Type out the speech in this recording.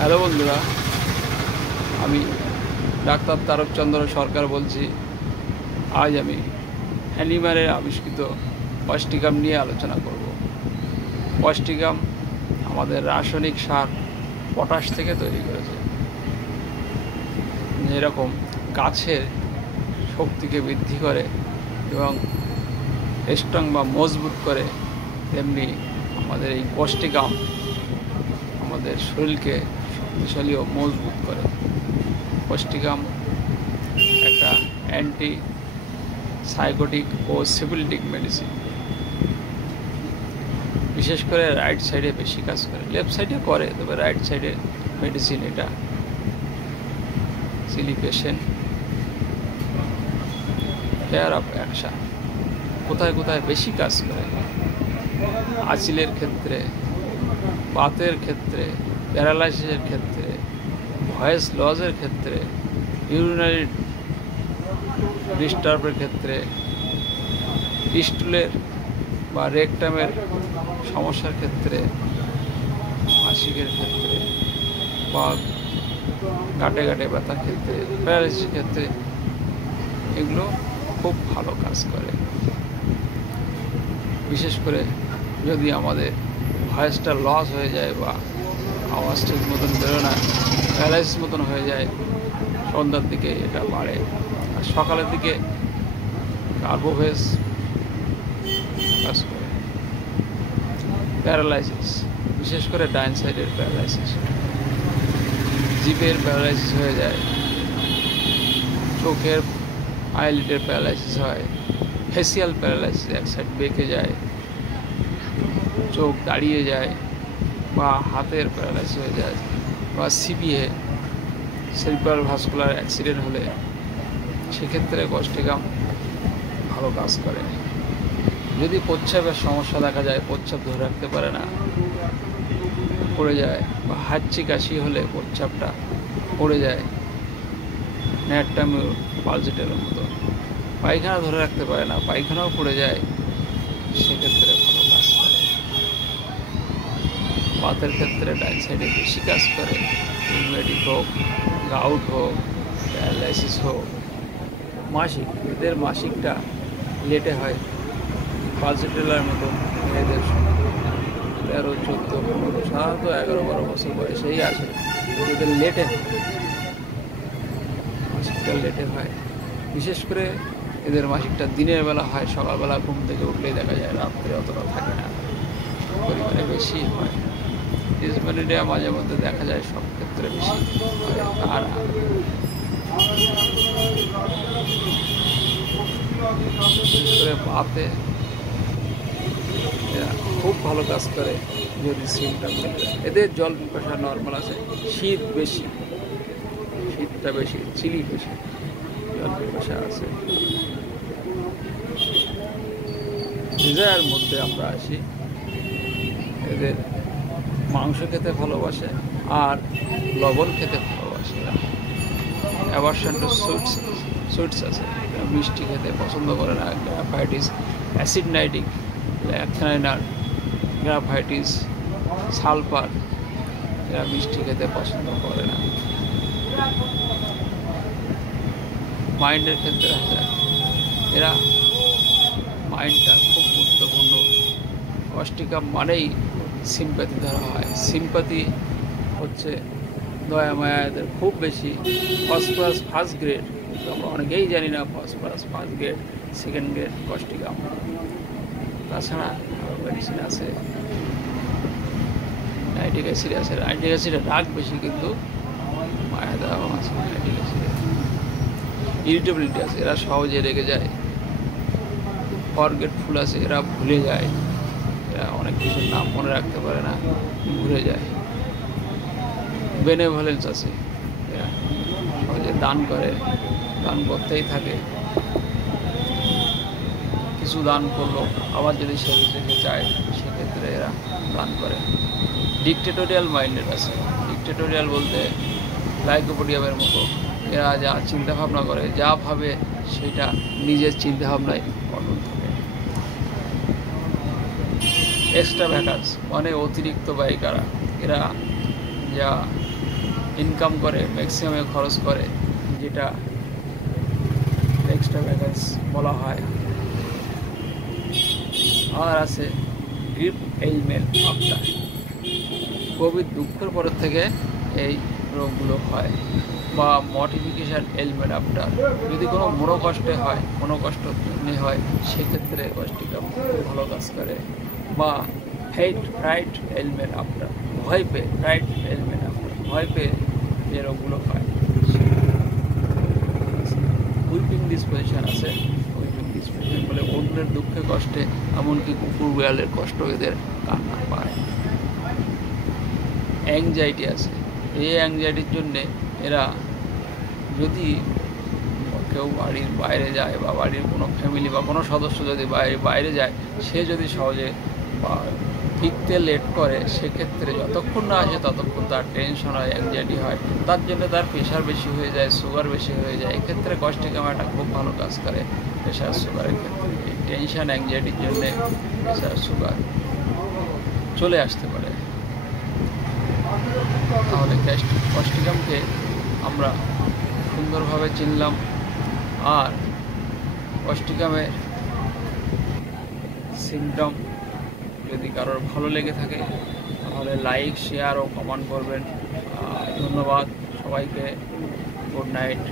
Hello বন্ধুরা, আমি doctor Tarakchandra সরকার বলছি। আজ আমি হ্যানিম্যানের আবিষ্কৃত পস্টিকাম নিয়ে আলোচনা করব। পস্টিকাম আমাদের রাসায়নিক সার পটাশ থেকে তৈরি করেছে। যেরকম গাছের শক্তিকে বৃদ্ধি করে এবং স্ট্রং বা মজবুত করে, তেমনি আমাদের এই পস্টিকাম আমাদের শরীরকে শক্তিশালী ও মজবুত করে। পস্টিকাম একটা অ্যান্টি সাইকোটিক ও সিফিলিটিক মেডিসিন। বিশেষ করে রাইট সাইডে বেশি কাজ করে, লেফট সাইডে করে, তবে রাইট সাইডে মেডিসিন এটা। Silly patient fair of action কোথায় কোথায় বেশি কাজ করে? আঁচিলের ক্ষেত্রে, বাতের ক্ষেত্রে, প্যারালাইসিসের ক্ষেত্রে, ভয়েস লসের ক্ষেত্রে, ইউরিনারি ডিস্টার্বের ক্ষেত্রে, স্টুলের বা রেকটামের সমস্যার ক্ষেত্রে, মাসিকের ক্ষেত্রে বা গাঁটে গাঁটে ব্যথার ক্ষেত্রে, প্যারালাইসিসের ক্ষেত্রে এগুলো খুব ভালো কাজ করে। বিশেষ করে যদি আমাদের ভয়েসটা লস হয়ে যায় বা আওয়াজ ঠিক মতন বেরো না, প্যারালাইসিস মতন হয়ে যায়, সন্ধ্যার দিকে এটা বাড়ে। আর সকালের দিকে কার্বোভেজ কাজ করে। প্যারালাইসিস, বিশেষ করে ডাইন সাইডের প্যারালাইসিস, জিভের প্যারালাইসিস হয়ে যায়, চোখের আইলিডের প্যারালাইসিস হয়, ফেসিয়াল প্যারালাইসিস, এক সাইড বেঁকে যায়, চোখ দাঁড়িয়ে যায়, বা হাতের প্যারালাইসিস হয়ে যায়, বা সিবিএ সেরিব্রাল ভাস্কুলার অ্যাক্সিডেন্ট হলে সেক্ষেত্রে পস্টিকাম ভালো কাজ করে। যদি প্রস্রাবের সমস্যা দেখা যায়, প্রস্রাব ধরে রাখতে পারে না, পড়ে যায়, বা হাঁচি কাশি হলে প্রস্রাবটা পড়ে যায়, ন্যাটটামিউ পালজেটের মতো, পায়খানা ধরে রাখতে পারে না, পায়খানাও পড়ে যায়, সেক্ষেত্রে ভালো কাজ করে। বাতের ক্ষেত্রে ডাইন সাইডে বেশি কাজ করে। রিউমেটিক হোক, গাউট হোক, প্যারালাইসিস হোক, মাসিক, এদের মাসিকটা লেটে হয়, পালজেটেলার মতো মেয়েদের 13, 14, 15, সাধারণত 11-12 বছর বয়সেই আসে, এদের লেটে মাসিকটা লেটে হয়। বিশেষ করে এদের মাসিকটা দিনের বেলা হয়, সকালবেলা ঘুম থেকে উঠলেই দেখা যায়, রাত্রে অতটা থাকে না, পরিমাণে বেশি হয়। ডিসমেনোরিয়া মাঝে মধ্যে দেখা যায়, সব ক্ষেত্রে বেশি হয়। আর বিশেষ করে বাতে এরা খুব ভালো কাজ করে যদি সিমটম থাকে। এদের জল পিপাসা নর্মাল আছে, শীত বেশি, শীতটা বেশি, চিলি বেশি, জল পিপাসা আছে। ডিজায়ার মধ্যে আমরা আসি, এদের মাংস খেতে ভালোবাসে আর লবণ খেতে ভালোবাসে। অ্যাভারশন টু সুইটস আছে, মিষ্টি খেতে পছন্দ করে না। গ্রাফাইটিস, অ্যাসিড নাইট্রিক, ল্যাকথাইনার, গ্রাফাইটিস, সালফার, এরা মিষ্টি খেতে পছন্দ করে না। মাইন্ডের ক্ষেত্রে আছে, এরা মাইন্ডটা খুব গুরুত্বপূর্ণ। পস্টিকাম মানেই সিম্প্যাথি ধরা হয়। সিম্প্যাথি হচ্ছে দয়া মায়া এদের খুব বেশি। ফসফরাস ফার্স্ট গ্রেড, কিন্তু আমরা অনেকেই জানি না phosphorus first grade, second grade পস্টিকাম। তাছাড়া আরও মেডিসিন আছে, নাইট্রিক অ্যাসিড আছে। নাইট্রিক অ্যাসিডের রাগ বেশি, কিন্তু মায়া দেওয়া আছে নাইট্রিক অ্যাসিডে। ইরিটেবিলিটি আছে, এরা সহজে রেগে যায়। ফরগেটফুল আছে, এরা ভুলে যায়, এরা অনেক কিছুর নাম মনে রাখতে পারে না, ভুলে যায়। বেনেভলেন্স আছে, এরা সহজে দান করে, দান করতেই থাকে। কিছু দান করলো, আবার যদি সে যেতে চায় সেক্ষেত্রে এরা দান করে। ডিক্টেটোরিয়াল মাইন্ডেড আছে। ডিক্টেটোরিয়াল বলতে লাইকোপোডিয়ামের মতো, এরা যা চিন্তাভাবনা করে, যা ভাবে সেটা নিজের চিন্তাভাবনায় অটল থাকে। এক্সট্রা ভ্যাকাস মানে অতিরিক্ত বাইকারা, এরা যা ইনকাম করে, ম্যাক্সিমামে খরচ করে, যেটা এক্সট্রা ভ্যাগাস বলা হয়। আর আছে গ্রিপ এলমেন্ট আফটার। গভীর দুঃখের পরের থেকে এই রোগগুলো হয়। বা মডিফিকেশান এলমেন্ট আফটার, যদি কোনো মনোকষ্টে হয়, মনোকষ্ট হয়, সেক্ষেত্রে কষ্টিকাম ভালো কাজ করে। বা ফ্রাইট এলমেন্ট আফটার, ভয় পেয়ে, ফ্রাইট এলমেন্ট আফটার, ভয় পেয়ে যে রোগগুলো হয়। উইপিং ডিসপোজিশন আছে। উইপিং ডিসপোজিশন বলে অন্যের দুঃখে কষ্টে, এমনকি কুকুর বিড়ালের কষ্ট এদের কান্না পায়। অ্যাংজাইটি আছে। এই অ্যাংজাইটির জন্যে এরা যদি কেউ বাড়ির বাইরে যায় বা বাড়ির কোনো ফ্যামিলি বা কোনো সদস্য যদি বাইরে যায়, সে যদি সহজে বা ফিরতে লেট করে, সেক্ষেত্রে যতক্ষণ না আসে ততক্ষণ তার টেনশন হয়, অ্যাংজাইটি হয়, তার জন্য তার প্রেশার বেশি হয়ে যায়, সুগার বেশি হয়ে যায়। এক্ষেত্রে কষ্টিকাম একটা খুব ভালো কাজ করে প্রেশার সুগারের ক্ষেত্রে। এই টেনশন অ্যাংজাইটির জন্যে প্রেশার সুগার চলে আসতে পারে। তাহলে কষ্টিকামকে আমরা সুন্দরভাবে চিনলাম। আর কষ্টিকামের সিমটম যদি কারোর ভালো লেগে থাকে তাহলে লাইক, শেয়ার ও কমেন্ট করবেন। ধন্যবাদ সবাইকে। Good night.